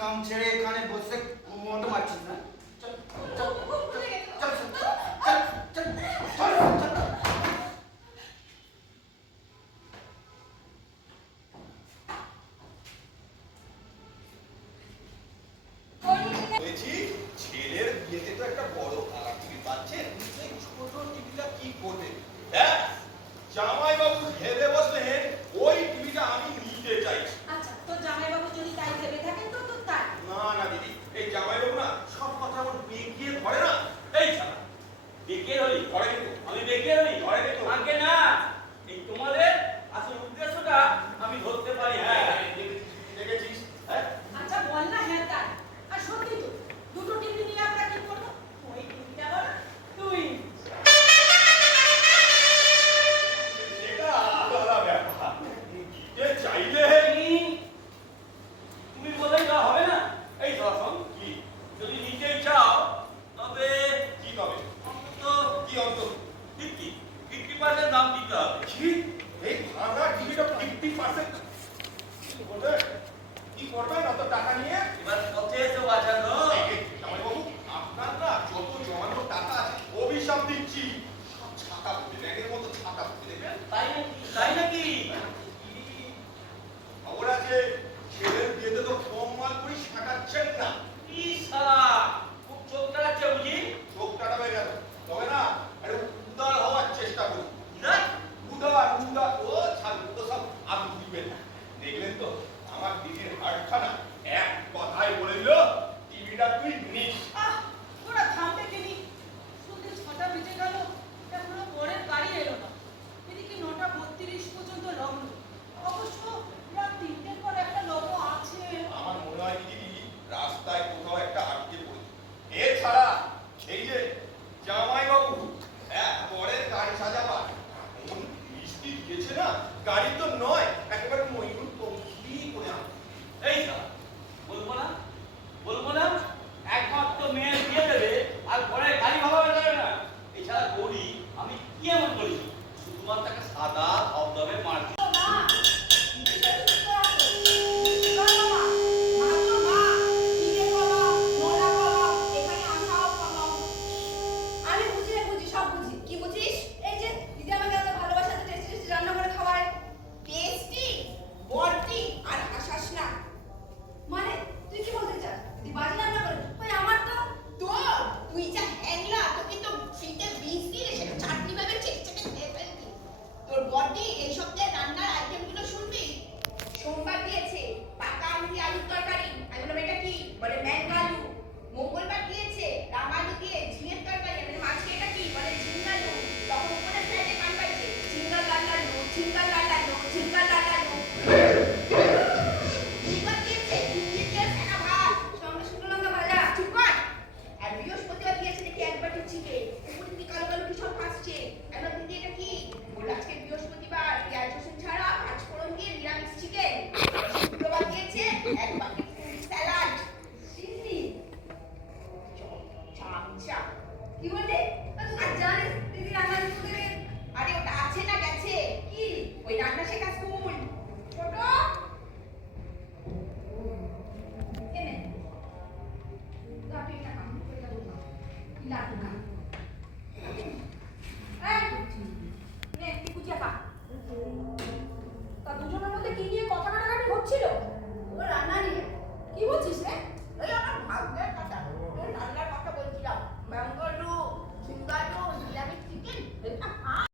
কাম ছেড়ে এখানে বসে ঘুমোতে পারছিস না? চল চল চল চল চল চল চল। বলেছি ছেলের বিয়েতে তো একটা বড় কালার টিভি পাচ্ছেন, এই ছোট টিভিটা কি করবে? হ্যাঁ, জামাইবাবু ভেবে বসলেন ওই টিভিটা আমি নিতে চাই। আচ্ছা, তো জামাইবাবু যদি তাই ভেবে থাকেন তো তাই। না না দিদি, এই জামাইবাবু না সব কথা আমার বেঁকিয়ে ধরে না। এই শালা বেঁকিয়ে ধরি ঘরে দেখো, আমি বেঁকিয়ে ধরি ঘরে দেখো। আগে না, এই তোমাদের আসল উদ্দেশ্যটা আমি ধরতে পারি। হ্যাঁ, দেখেছিস? হ্যাঁ, আচ্ছা বল না, হ্যাঁ তাই। আর সত্যি তো, দুটো টিভি নিয়ে আমরা কি করবো? ওই টিভিটা বল তুই। সেটা আলাদা ব্যাপার। দিতে চাইলে তুমি বলেই তা হবে না। এই শাসন কি যদি নিতেই চাও তবে কি হবে? অন্তত কি অন্ত 50% দাম দিতে হবে। কি এই ভাঙা টিভিটা 50% কি করবে? কি করবে? অত টাকা নিয়ে এবার পথে এসে বাঁচানো